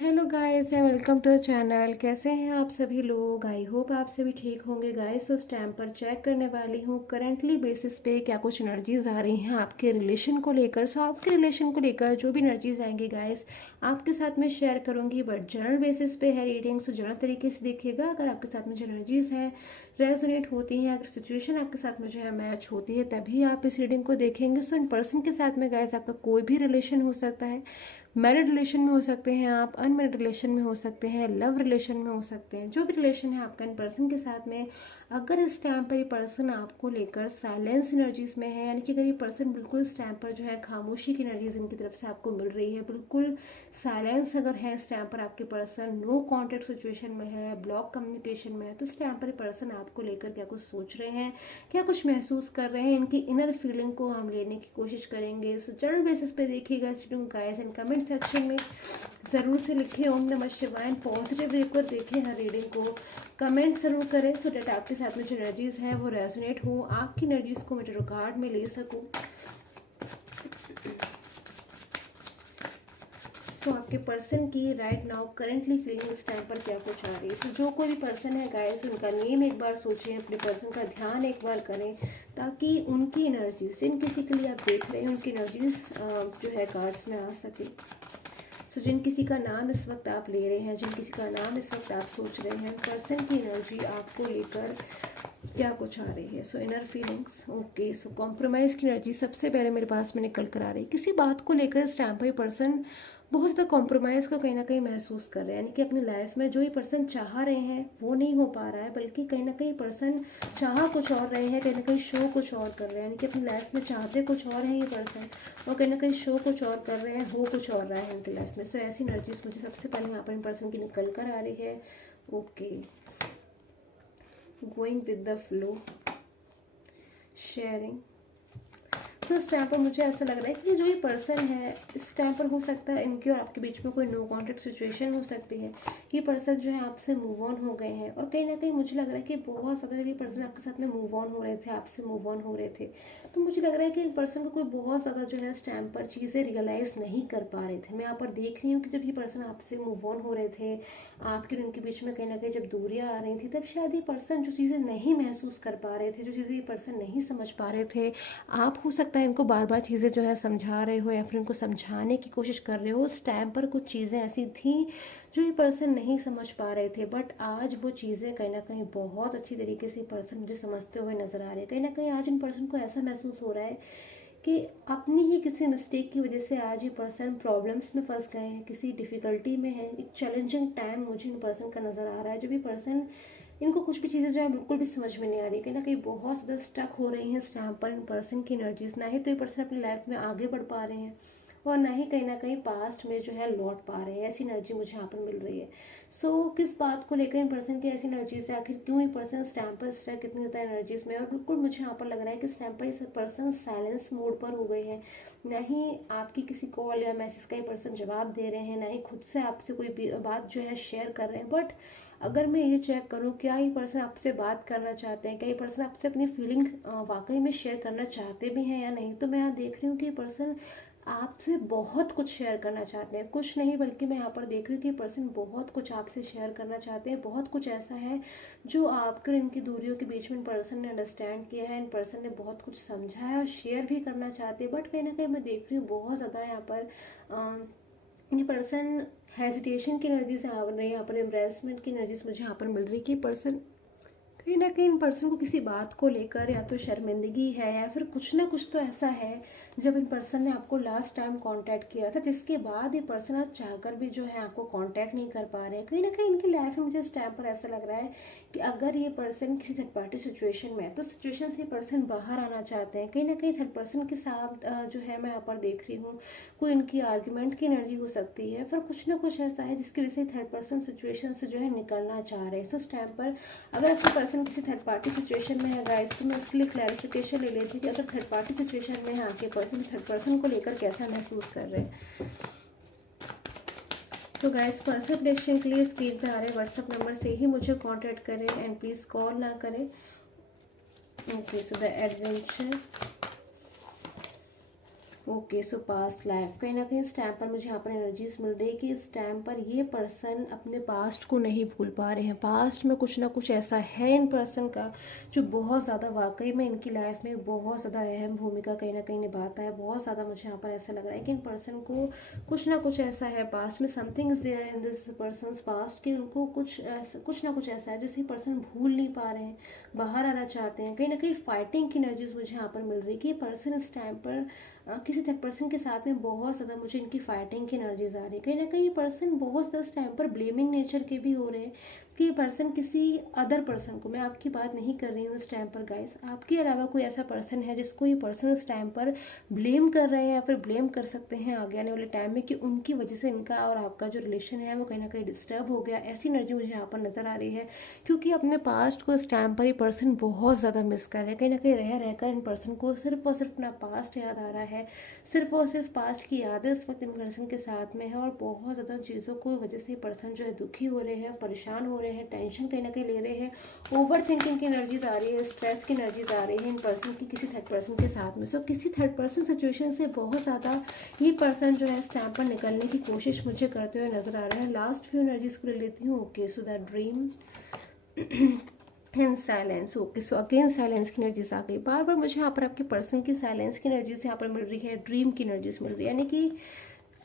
Hello guys and welcome to the channel. कैसे हैं आप सभी लोग? आई होप आप सभी ठीक होंगे गाइस। तो स्टैम्प पर चेक करने वाली हूँ करंटली बेसिस पे क्या कुछ एनर्जीज आ रही हैं आपके रिलेशन को लेकर। सो आपके रिलेशन को लेकर जो भी एनर्जीज आएंगी गाइस आपके साथ में शेयर करूँगी, बट जनरल बेसिस पे है रीडिंग। सो जनरल तरीके से देखिएगा, अगर आपके साथ में जो एनर्जीज हैं रेजोनेट होती हैं, अगर सिचुएशन आपके साथ में जो है मैच होती है, तभी आप इस रीडिंग को देखेंगे। सो इन पर्सन के साथ में गाइस आपका कोई भी रिलेशन हो सकता है। मैरिड रिलेशन में हो सकते हैं आप, अनमैरिड रिलेशन में हो सकते हैं, लव रिलेशन में हो सकते हैं। जो भी रिलेशन है आपका इन पर्सन के साथ में, अगर इस टाइम पर ये पर्सन आपको लेकर साइलेंस एनर्जीज में है, यानी कि अगर ये पर्सन बिल्कुल इस टाइम पर जो है खामोशी की एनर्जीज इनकी तरफ से आपको मिल रही है, बिल्कुल साइलेंस अगर है इस टाइम पर आपके पर्सन, नो कॉन्टेक्ट सिचुएशन में है, ब्लॉक कम्युनिकेशन में है, तो इस टाइम पर पर्सन आपको लेकर क्या कुछ सोच रहे हैं, क्या कुछ महसूस कर रहे हैं, इनकी इनर फीलिंग को हम लेने की कोशिश करेंगे। सो जनरल बेसिस पे देखिएगा गाइस, एंड कमेंट सेक्शन में ज़रूर से लिखें ओम नमः शिवाय। पॉजिटिव देकर देखें हर रीडिंग को, कमेंट ज़रूर करें सो डेट आपके साथ में जो एनर्जीज़ हैं वो रेजोनेट हो, आपकी एनर्जीज़ को मैं रिकॉर्ड में ले सकूँ। सो आपके पर्सन की राइट नाउ करेंटली फीलिंग इस टाइम पर क्या कुछ आ रही है। सो जो कोई भी पर्सन है गाइस, उनका नेम एक बार सोचें, अपने पर्सन का ध्यान एक बार करें, ताकि उनकी एनर्जीज, जिन किसी के लिए आप देख रहे हैं उनकी एनर्जीज जो है कार्ड्स में आ सके। सो जिन किसी का नाम इस वक्त आप ले रहे हैं, जिन किसी का नाम इस वक्त आप सोच रहे हैं, पर्सन की एनर्जी आपको लेकर क्या कुछ आ रही है। So inner feelings, okay. So compromise की एनर्जी सबसे पहले मेरे पास में निकल कर आ रही है। किसी बात को लेकर इस टाइम पर पर्सन बहुत ज़्यादा कॉम्प्रोमाइज़ का कहीं ना कहीं महसूस कर रहे हैं, यानी कि अपनी लाइफ में जो ये पर्सन चाह रहे हैं वो नहीं हो पा रहा है, बल्कि कहीं ना कहीं पर्सन चाह कुछ और रहे हैं, कहीं ना कहीं शो कुछ और कर रहे हैं, यानी कि अपनी लाइफ में चाहते कुछ और हैं ये पर्सन, और कहीं ना कहीं शो कुछ और कर रहे हैं, हो कुछ और रहा है उनकी लाइफ में। सो ऐसी एनर्जीज मुझे सबसे पहले यहाँ पर इन पर्सन की निकल कर आ रही है। Okay, going with the flow, sharing. तो इस टाइम पर मुझे ऐसा लग रहा है कि जो ये पर्सन है इस टाइम पर हो सकता है इनके और आपके बीच में कोई नो कॉन्टेक्ट सिचुएशन हो सकती है। ये पर्सन जो है आपसे मूव ऑन हो गए हैं, और कहीं ना कहीं मुझे लग रहा है कि बहुत ज़्यादा जब ये पर्सन आपके साथ में मूव ऑन हो रहे थे, आपसे मूव ऑन हो रहे थे, तो मुझे लग रहा है कि इन पर्सन को कोई बहुत ज़्यादा जो है इस टाइम पर चीज़ें रियलाइज़ नहीं कर पा रहे थे। मैं यहाँ पर देख रही हूँ कि जब ये पर्सन आपसे मूव ऑन हो रहे थे, आपके और उनके बीच में कहीं ना कहीं जब दूरियाँ आ रही थी, तब शायद ये पर्सन जो चीज़ें नहीं महसूस कर पा रहे थे, जो चीज़ें ये पर्सन नहीं समझ पा रहे थे, आप हो सकता है इनको बार बार चीज़ें जो है समझा रहे हो या फिर इनको समझाने की कोशिश कर रहे हो। उस टाइम पर कुछ चीज़ें ऐसी थी जो ये पर्सन नहीं समझ पा रहे थे, बट आज वो चीज़ें कहीं ना कहीं बहुत अच्छी तरीके से पर्सन मुझे समझते हुए नज़र आ रहे हैं। कहीं ना कहीं आज इन पर्सन को ऐसा महसूस हो रहा है कि अपनी ही किसी मिस्टेक की वजह से आज ये पर्सन प्रॉब्लम्स में फंस गए हैं, किसी डिफ़िकल्टी में है। एक चैलेंजिंग टाइम मुझे इन पर्सन का नज़र आ रहा है, जब ये पर्सन, इनको कुछ भी चीज़ें जो है बिल्कुल भी समझ में नहीं आ रही, कहीं ना कहीं बहुत ज़्यादा स्टक हो रही हैं इस टाइम पर इन पर्सन की एनर्जीज। ना ही तो ये पर्सन अपनी लाइफ में आगे बढ़ पा रहे हैं, और ना ही कहीं ना कहीं पास्ट में जो है लौट पा रहे हैं। ऐसी एनर्जी मुझे यहाँ पर मिल रही है। सो किस बात को लेकर इन पर्सन की ऐसी एनर्जीज है, आखिर क्यों ये पर्सन इस टाइम पर स्टक कितनी ज़्यादा एनर्जीज में है। और बिल्कुल मुझे यहाँ पर लग रहा है कि इस टाइम पर ये पर्सन साइलेंस मोड पर हो गए हैं, ना ही आपकी किसी कॉल या मैसेज का ये पर्सन जवाब दे रहे हैं, ना ही खुद से आपसे कोई बात जो है शेयर कर रहे हैं। बट अगर मैं ये चेक करूँ क्या ये पर्सन आपसे बात करना चाहते हैं, क्या ये पर्सन आपसे अपनी फीलिंग वाकई में शेयर करना चाहते भी हैं या नहीं, तो मैं यहाँ देख रही हूँ कि ये पर्सन आपसे बहुत कुछ शेयर करना चाहते हैं। कुछ नहीं, बल्कि मैं यहाँ पर देख रही हूँ कि पर्सन बहुत कुछ आपसे शेयर करना चाहते हैं। बहुत कुछ ऐसा है जो आपके और इनकी दूरियों के बीच में इन पर्सन ने अंडरस्टैंड किया है, इन पर्सन ने बहुत कुछ समझा है और शेयर भी करना चाहते हैं। बट कहीं ना कहीं मैं देख रही हूँ बहुत ज़्यादा यहाँ पर ये पर्सन हेजिटेशन की एनर्जीज आ रही है, यहाँ पर एम्ब्रेसमेंट की एनर्जीज मुझे यहाँ पर मिल रही है कि पर्सन कहीं ना कहीं इन पर्सन को किसी बात को लेकर या तो शर्मिंदगी है, या फिर कुछ ना कुछ तो ऐसा है। जब इन पर्सन ने आपको लास्ट टाइम कांटेक्ट किया था, जिसके बाद ये पर्सन आज चाहकर भी जो है आपको कांटेक्ट नहीं कर पा रहे हैं। कहीं ना कहीं इनकी लाइफ में मुझे इस टाइम पर ऐसा लग रहा है कि अगर ये पर्सन किसी थर्ड पार्टी सिचुएशन में है, तो सिचुएशन से पर्सन बाहर आना चाहते हैं। कहीं ना कहीं थर्ड पर्सन के साथ जो है मैं यहाँ पर देख रही हूँ कोई इनकी आर्ग्यूमेंट की एनर्जी हो सकती है, फिर कुछ ना कुछ ऐसा है जिसकी वजह से थर्ड पर्सन सिचुएशन से जो है निकलना चाह रहे हैं। सो इस टाइम पर अगर आपका पर्सन किसी थर्ड पार्टी सिचुएशन में है गाइस, तो मैं उसके लिए क्लैरिफिकेशन ले लेती हूँ कि अगर थर्ड पार्टी सिचुएशन में है आपके पर्सन, थर्ड पर्सन को लेकर कैसा महसूस कर रहे हैं। सो गाइस, पर्सनल प्रेडिक्शन के लिए स्क्रीन पे आ रहे व्हाट्सएप नंबर से ही मुझे कांटेक्ट करें, एंड प्लीज़ कॉल ना करें। Okay, so the adventure, okay, so past life, कहीं ना कहीं इस टाइम पर मुझे यहाँ पर एनर्जीज मिल रही है कि इस टाइम पर ये पर्सन अपने पास्ट को नहीं भूल पा रहे हैं। पास्ट में कुछ ना कुछ ऐसा है इन पर्सन का जो बहुत ज़्यादा वाकई में इनकी लाइफ में बहुत ज़्यादा अहम भूमिका कहीं ना कहीं निभाता है। बहुत ज़्यादा मुझे यहाँ पर ऐसा लग रहा है कि इन पर्सन को कुछ ना कुछ ऐसा है पास्ट में, something is there in this person past, कि उनको कुछ ना कुछ ऐसा है जिसे पर्सन भूल नहीं पा रहे हैं, बाहर आना चाहते हैं। कहीं ना कहीं फाइटिंग की एनर्जीज मुझे यहाँ पर मिल रही है कि पर्सन इस टाइम पर किसी थर्ड पर्सन के साथ में बहुत ज़्यादा मुझे इनकी फाइटिंग की एनर्जीज आ रही है। कहीं ना कहीं पर्सन बहुत ज़्यादा इस टाइम पर ब्लेमिंग नेचर के भी हो रहे हैं कि ये पर्सन किसी अदर पर्सन को, मैं आपकी बात नहीं कर रही हूँ इस टाइम पर गाइस, आपके अलावा कोई ऐसा पर्सन है जिसको ये पर्सन इस टाइम पर ब्लेम कर रहे हैं या फिर ब्लेम कर सकते हैं आगे आने वाले टाइम में कि उनकी वजह से इनका और आपका जो रिलेशन है वो कहीं ना कहीं डिस्टर्ब हो गया। ऐसी एनर्जी मुझे यहाँ पर नज़र आ रही है क्योंकि अपने पास्ट को इस टाइम पर ये पर्सन बहुत ज़्यादा मिस कर रहे हैं। कहीं ना कहीं रह रहकर इन पर्सन को सिर्फ और सिर्फ अपना पास्ट याद आ रहा है, सिर्फ और सिर्फ पास्ट की यादें इस वक्त इन पर्सन के साथ में है और बहुत ज़्यादा चीज़ों को वजह से पर्सन जो है दुखी हो रहे हैं, परेशान हो रहे हैं, टेंशन कहीं ना कहीं ले रहे हैं, ओवर थिंकिंग की एनर्जीज आ रही है, स्ट्रेस की एनर्जीज आ रही है इन पर्सन की किसी थर्ड पर्सन के साथ में। सो किसी थर्ड पर्सन सिचुएशन से बहुत ज़्यादा ये पर्सन जो है इस टाइम पर निकलने की कोशिश मुझे करते हुए नजर आ रहे हैं। लास्ट फ्यू एनर्जीज को ले लेती हूँ। Okay, so the dream and silence. Okay, so again silence की एनर्जीज आ गई। बार बार मुझे यहाँ पर आपके पर्सन की साइलेंस की एनर्जीज यहाँ पर मिल रही है, ड्रीम की एनर्जीज मिल रही है, यानी कि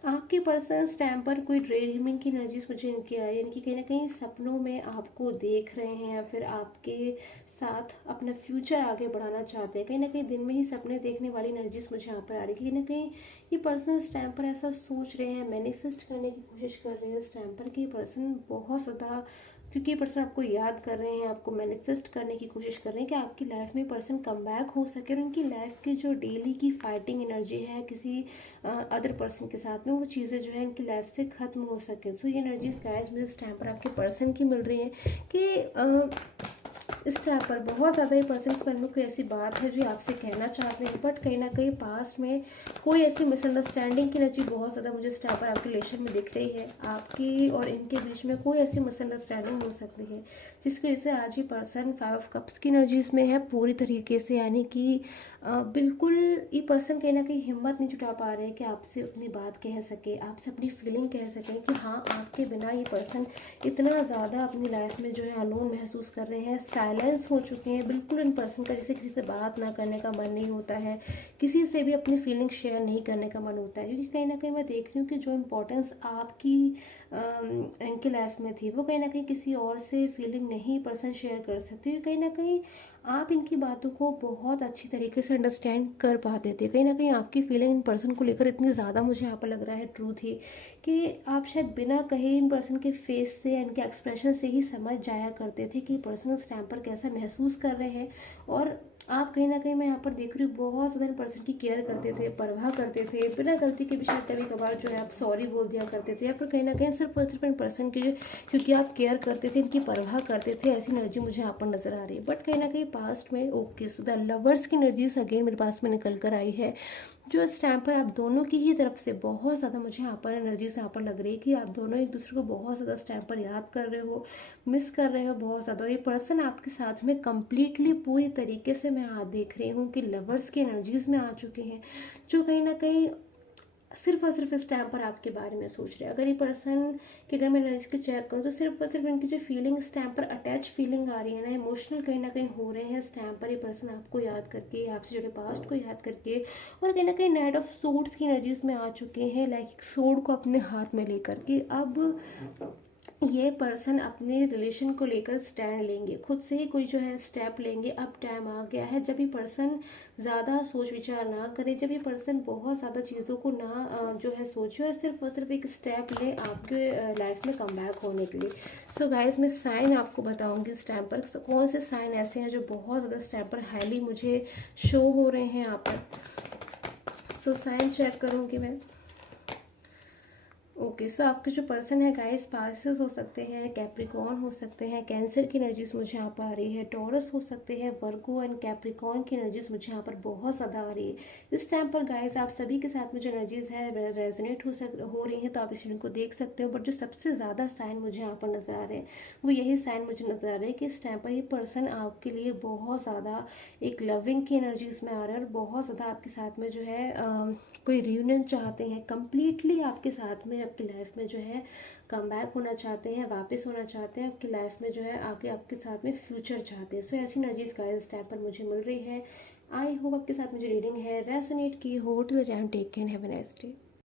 आपके पर्सन टाइम पर कोई ड्रीमिंग की एनर्जीज मुझे इनकी आ रही है, यानी कि कहीं ना कहीं सपनों में आपको देख रहे हैं या फिर आपके साथ अपना फ्यूचर आगे बढ़ाना चाहते हैं। कहीं ना कहीं दिन में ही सपने देखने वाली एनर्जीज मुझे यहाँ पर आ रही है। कहीं ना कहीं ये पर्सन इस टाइम पर ऐसा सोच रहे हैं, मैनिफेस्ट करने की कोशिश कर रहे हैं इस टाइम पर कि ये पर्सन बहुत ज़्यादा, क्योंकि ये पर्सन आपको याद कर रहे हैं, आपको मैनिफेस्ट करने की कोशिश कर रहे हैं कि आपकी लाइफ में पर्सन कम बैक हो सके और उनकी लाइफ की जो डेली की फाइटिंग एनर्जी है किसी अदर पर्सन के साथ में, वो चीज़ें जो है इनकी लाइफ से ख़त्म हो सके। सो ये एनर्जीज गाइस मुझे इस टाइम पर आपके पर्सन की मिल रही है कि इस टाइम पर बहुत ज़्यादा ये पर्सन के मन में कोई ऐसी बात है जो आपसे कहना चाहते हैं, बट कहीं ना कहीं पास्ट में कोई ऐसी मिसअंडरस्टैंडिंग की एनर्जी बहुत ज़्यादा मुझे इस टाइम पर आपके रिलेशन में दिख रही है। आपकी और इनके बीच में कोई ऐसी मिसअंडरस्टैंडिंग हो सकती है जिसकी वजह से आज ये पर्सन 5 ऑफ कप्स की एनर्जीज में है पूरी तरीके से, यानी कि बिल्कुल ये पर्सन कहीं ना कहीं हिम्मत नहीं जुटा पा रहे हैं कि आपसे अपनी बात कह सके, आपसे अपनी फीलिंग कह सकें कि हाँ आपके बिना ये पर्सन इतना ज़्यादा अपनी लाइफ में जो है अलोन महसूस कर रहे हैं, साइलेंस हो चुके हैं। बिल्कुल इन पर्सन का जैसे किसी से बात ना करने का मन नहीं होता है, किसी से भी अपनी फीलिंग शेयर नहीं करने का मन होता है, क्योंकि कहीं ना कहीं मैं देख रही हूँ कि जो इम्पोर्टेंस आपकी इनकी लाइफ में थी वो कहीं ना कहीं किसी और से फीलिंग नहीं पर्सन शेयर कर सकती है। कहीं ना कहीं आप इनकी बातों को बहुत अच्छी तरीके से अंडरस्टैंड कर पाते थे। कहीं ना कहीं आपकी फीलिंग इन पर्सन को लेकर इतनी ज़्यादा मुझे यहाँ पर लग रहा है ट्रू थी कि आप शायद बिना कहे इन पर्सन के फेस से, इनके एक्सप्रेशन से ही समझ जाया करते थे कि पर्सन उस टाइम पर कैसा महसूस कर रहे हैं। और आप कहीं ना कहीं मैं यहाँ पर देख रही हूँ बहुत ज़्यादा इन पर्सन की केयर करते थे, परवाह करते थे, बिना गलती के भी शायद कभी कभार जो है आप सॉरी बोल दिया करते थे, या फिर कहीं ना कहीं सिर्फ और सिर्फ इन पर्सन के क्योंकि आप केयर करते थे, इनकी परवाह करते थे, ऐसी एनर्जी मुझे यहाँ पर नजर आ रही है। बट कहीं ना कहीं पास्ट में ओके, सो द लवर्स की एनर्जीज अगेन मेरे पास में निकल कर आई है, जो इस टाइम पर आप दोनों की ही तरफ से बहुत ज़्यादा मुझे यहाँ पर एनर्जीज यहाँ पर लग रही है कि आप दोनों एक दूसरे को बहुत ज़्यादा इस टाइम पर याद कर रहे हो, मिस कर रहे हो बहुत ज़्यादा। और ये पर्सन आपके साथ में कम्प्लीटली पूरी तरीके से मैं आज देख रही हूँ कि लवर्स की एनर्जीज में आ चुके हैं, जो कहीं ना कहीं सिर्फ और सिर्फ इस टाइम पर आपके बारे में सोच रहे हैं। अगर ये पर्सन की अगर मैं एनर्जी के चेक करूँ तो सिर्फ और सिर्फ इनकी जो फीलिंग इस टाइम पर अटैच फीलिंग आ रही है ना, इमोशनल कहीं ना कहीं हो रहे हैं इस टाइम पर ये पर्सन आपको याद करके, आपसे जुड़े पास्ट को याद करके, और कहीं ना कहीं नाइट ऑफ सोर्ड्स की एनर्जीज में आ चुके हैं, लाइक सोर्ड को अपने हाथ में लेकर के अब ये पर्सन अपने रिलेशन को लेकर स्टैंड लेंगे, खुद से ही कोई जो है स्टेप लेंगे। अब टाइम आ गया है जब ये पर्सन ज़्यादा सोच विचार ना करे, जब ये पर्सन बहुत ज़्यादा चीज़ों को ना जो है सोचे और सिर्फ एक स्टेप ले आपके लाइफ में कम बैक होने के लिए। सो गाइस मैं साइन आपको बताऊंगी इस टाइम पर कौन से साइन ऐसे हैं जो बहुत ज़्यादा इस टाइम पर हाईली मुझे शो हो रहे हैं यहाँ पर। सो साइन चेक करूँगी मैं। ओके, सो आपके जो पर्सन है गाइस, पासेस हो सकते हैं, कैप्रिकॉर्न हो सकते हैं, कैंसर की एनर्जीज मुझे यहाँ पर आ रही है, टॉरस हो सकते हैं, वर्गो एंड कैप्रिकॉर्न की एनर्जीज मुझे यहाँ पर बहुत ज़्यादा आ रही है। इस टाइम पर गाइस आप सभी के साथ में जो एनर्जीज है रेजोनेट हो रही हैं, तो आप इस वीडियो को देख सकते हो। बट जो सबसे ज़्यादा साइन मुझे यहाँ पर नज़र आ रहे हैं वो यही साइन मुझे नज़र आ रहे हैं कि इस टाइम पर ये पर्सन आपके लिए बहुत ज़्यादा एक लविंग की एनर्जीज में आ रहा है और बहुत ज़्यादा आपके साथ में जो है कोई रियूनियन चाहते हैं, कंप्लीटली आपके साथ में आपकी लाइफ में जो है कम बैक होना चाहते हैं, वापस होना चाहते हैं आपकी लाइफ में, जो है आगे आपके साथ में फ्यूचर चाहते हैं। सो ऐसी एनर्जीज गाइस इस टाइम पर मुझे मिल रही है। आई होप आपके साथ मुझे रीडिंग है रेसोनेट की हो। Till then take care, have a nice day.